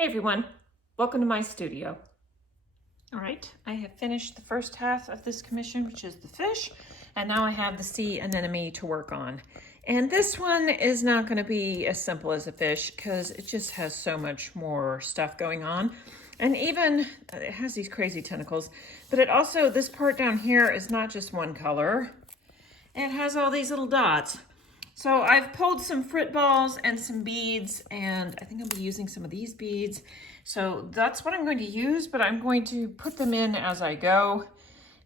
Hey everyone, welcome to my studio. All right, I have finished the first half of this commission, which is the fish, and now I have the sea anemone to work on. And this one is not going to be as simple as a fish because it just has so much more stuff going on. And even, it has these crazy tentacles, but it also, this part down here is not just one color. It has all these little dots. So I've pulled some frit balls and some beads, and I think I'll be using some of these beads. So that's what I'm going to use, but I'm going to put them in as I go.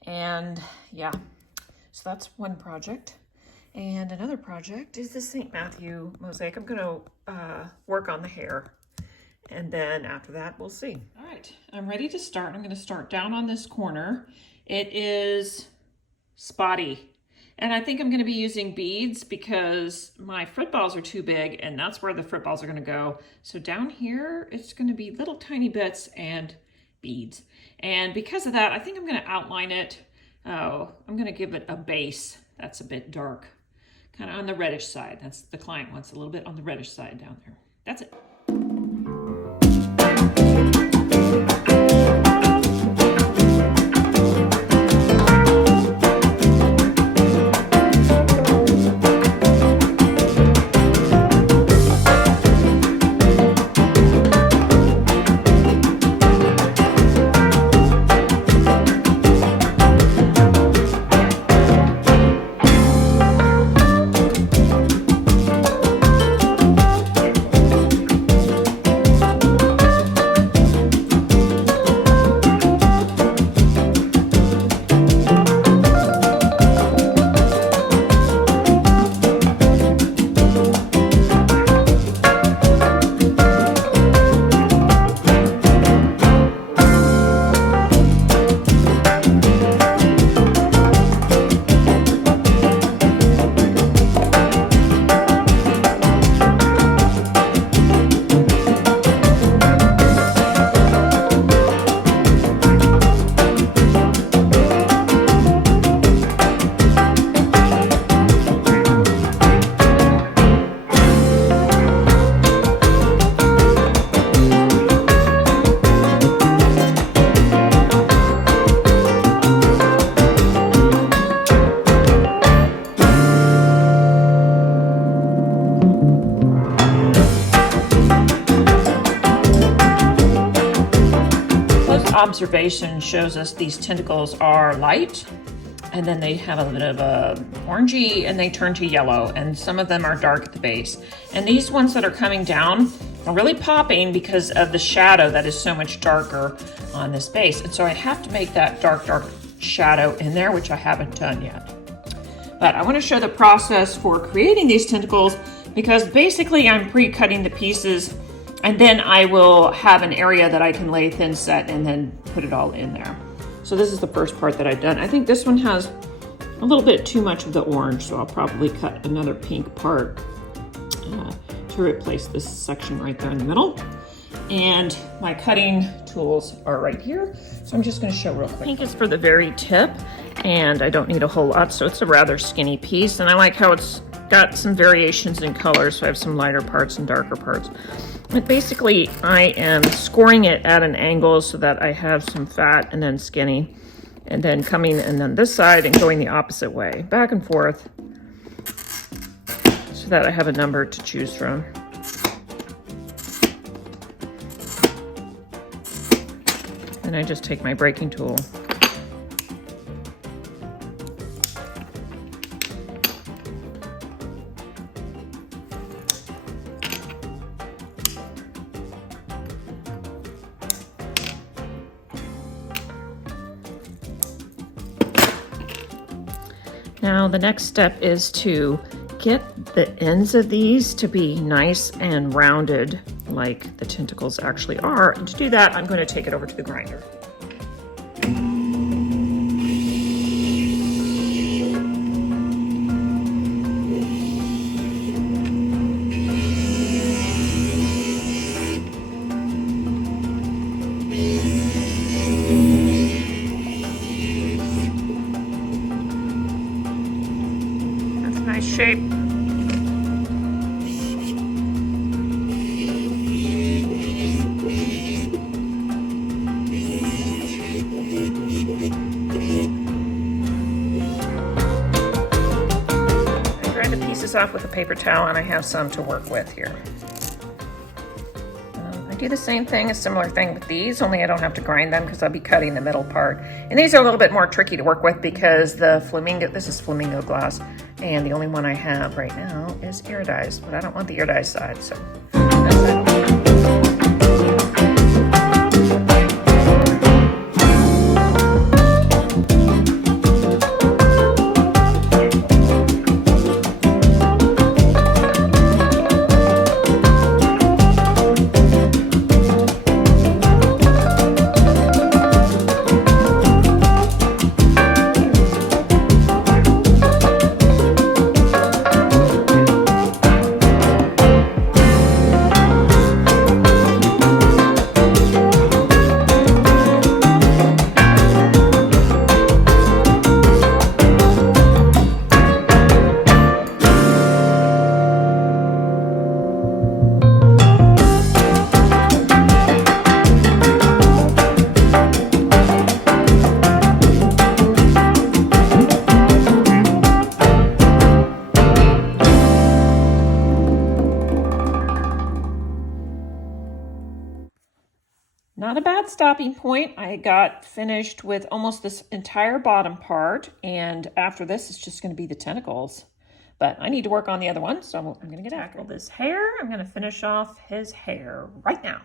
And yeah, so that's one project. And another project is the St. Matthew mosaic. I'm going to work on the hair. And then after that, we'll see. All right, I'm ready to start. I'm going to start down on this corner. It is spotty. And I think I'm going to be using beads because my frit balls are too big and that's where the frit balls are going to go. So down here, it's going to be little tiny bits and beads. And because of that, I think I'm going to outline it. I'm going to give it a base that's a bit dark, kind of on the reddish side. That's the client wants a little bit on the reddish side down there. That's it. Observation shows us these tentacles are light, and then they have a bit of a orangey and they turn to yellow, and some of them are dark at the base. And these ones that are coming down are really popping because of the shadow that is so much darker on this base. And so I have to make that dark shadow in there, which I haven't done yet. But I want to show the process for creating these tentacles because basically I'm pre-cutting the pieces, and then I will have an area that I can lay thin set and then put it all in there. So this is the first part that I've done. I think this one has a little bit too much of the orange, so I'll probably cut another pink part to replace this section right there in the middle. And my cutting tools are right here. So I'm just gonna show real quick. Pink is for the very tip, and I don't need a whole lot, so it's a rather skinny piece. And I like how it's got some variations in colors, so I have some lighter parts and darker parts. But basically, I am scoring it at an angle so that I have some fat and then skinny, and then coming and then this side and going the opposite way, back and forth, so that I have a number to choose from. And I just take my breaking tool. Now the next step is to get the ends of these to be nice and rounded like the tentacles actually are. And to do that, I'm going to take it over to the grinder. Nice shape. off with a paper towel, and I have some to work with here. I do the same thing, a similar thing with these, only I don't have to grind them because I'll be cutting the middle part. And these are a little bit more tricky to work with because the flamingo, this is flamingo glass, and the only one I have right now is iridized, but I don't want the iridized side, so that's that. Not a bad stopping point. I got finished with almost this entire bottom part, and after this it's just going to be the tentacles. But I need to work on the other one, so I'm going to get after this hair. I'm going to finish off his hair right now.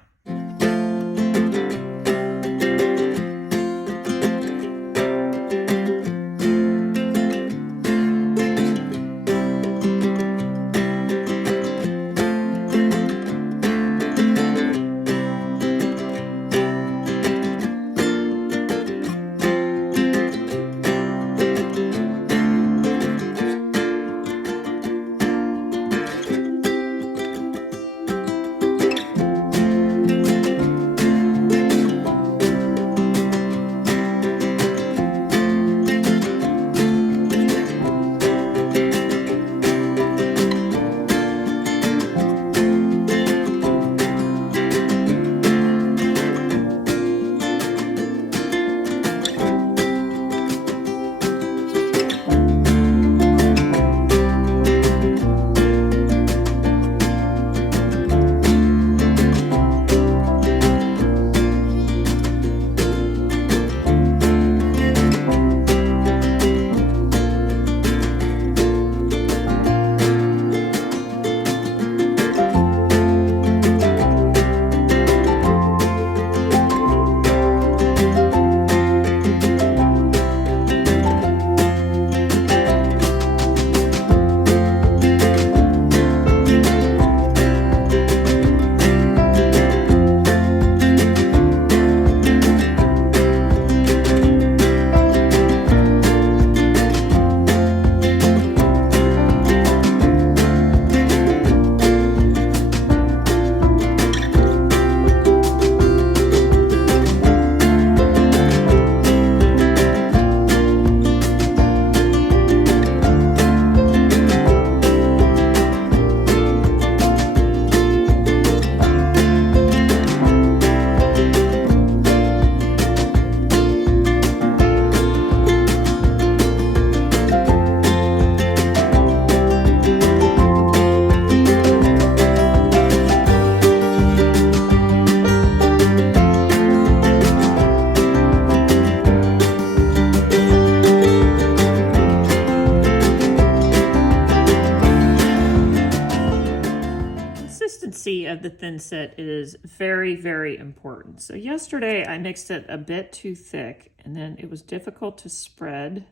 Of the thin set is very, very important. So yesterday I mixed it a bit too thick, and then it was difficult to spread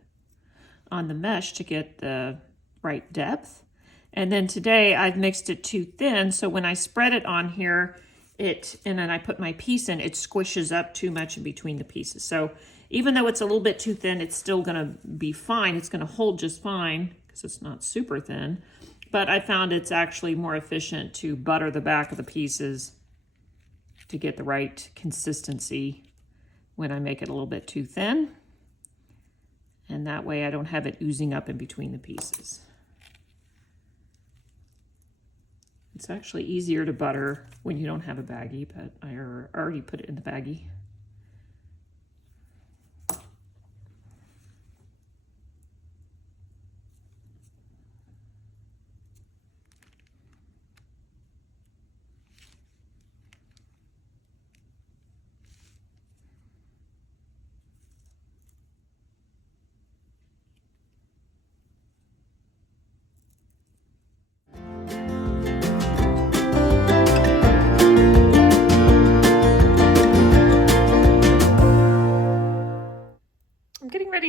on the mesh to get the right depth. And then today I've mixed it too thin, so when I spread it on here, and then I put my piece in, it squishes up too much in between the pieces. So even though it's a little bit too thin, it's still gonna be fine. It's gonna hold just fine because it's not super thin. But I found it's actually more efficient to butter the back of the pieces to get the right consistency when I make it a little bit too thin. And that way I don't have it oozing up in between the pieces. It's actually easier to butter when you don't have a baggie, but I already put it in the baggie.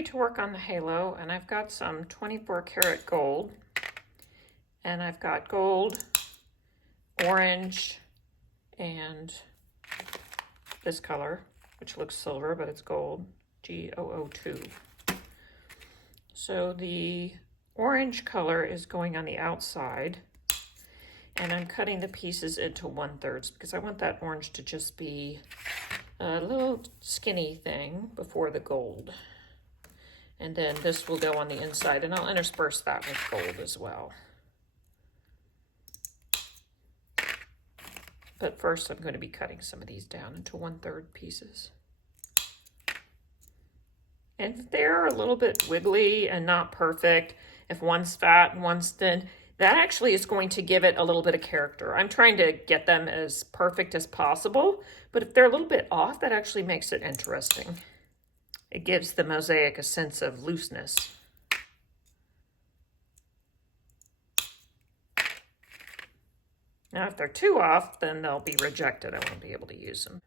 to work on the halo, and I've got some 24 karat gold, and I've got gold, orange, and this color, which looks silver, but it's gold, G002. So the orange color is going on the outside, and I'm cutting the pieces into 1/3 because I want that orange to just be a little skinny thing before the gold. And then this will go on the inside, and I'll intersperse that with gold as well. But first I'm going to be cutting some of these down into 1/3 pieces. And if they're a little bit wiggly and not perfect, if one's fat and one's thin, that actually is going to give it a little bit of character. I'm trying to get them as perfect as possible, but if they're a little bit off, that actually makes it interesting. It gives the mosaic a sense of looseness. Now, if they're too off, then they'll be rejected. I won't be able to use them.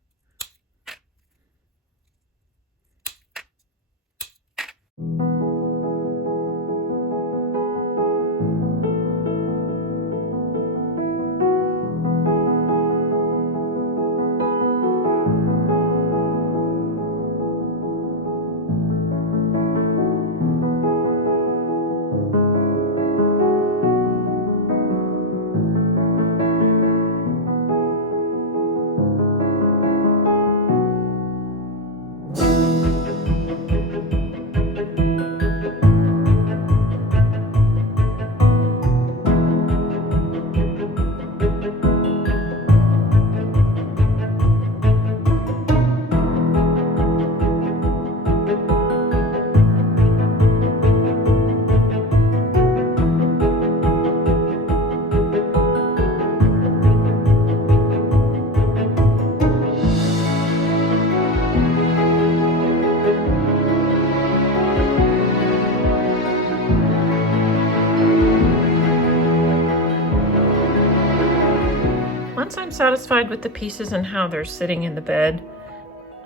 Once I'm satisfied with the pieces and how they're sitting in the bed,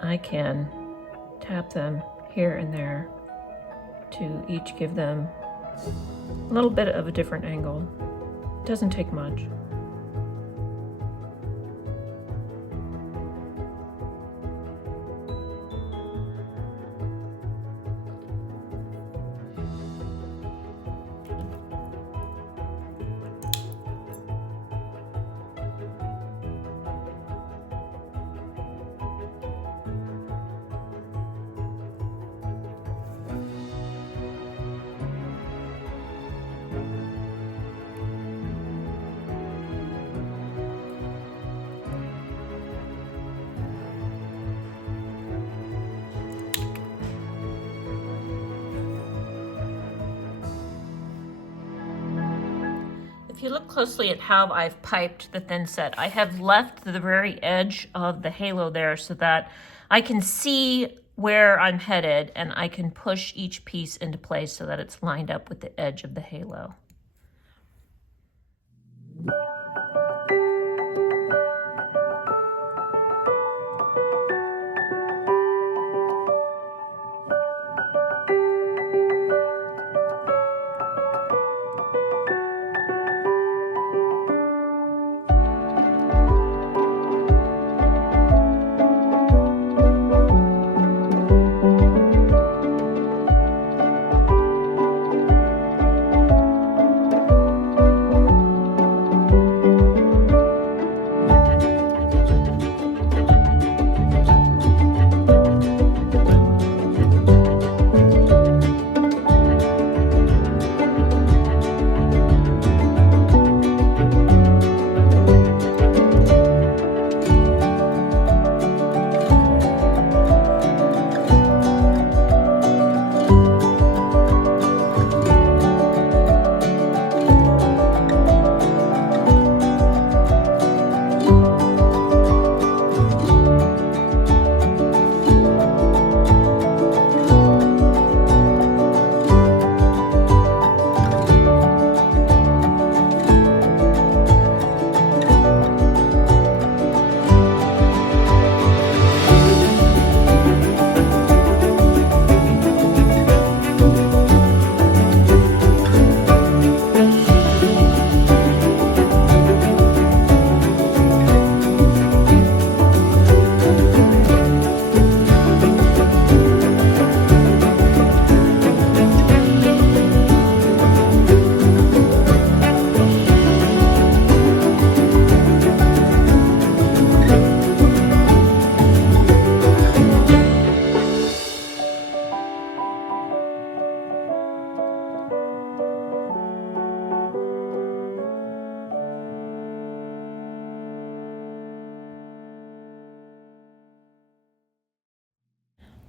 I can tap them here and there to each give them a little bit of a different angle. It doesn't take much. If you look closely at how I've piped the thinset, I have left the very edge of the halo there so that I can see where I'm headed and I can push each piece into place so that it's lined up with the edge of the halo.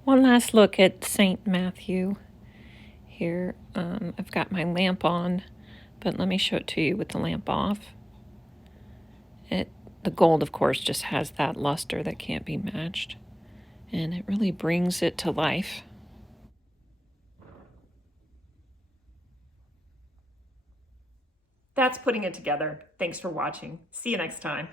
One last look at St. Matthew here. I've got my lamp on, but let me show it to you with the lamp off. The gold, of course, just has that luster that can't be matched, and it really brings it to life. That's putting it together. Thanks for watching. See you next time.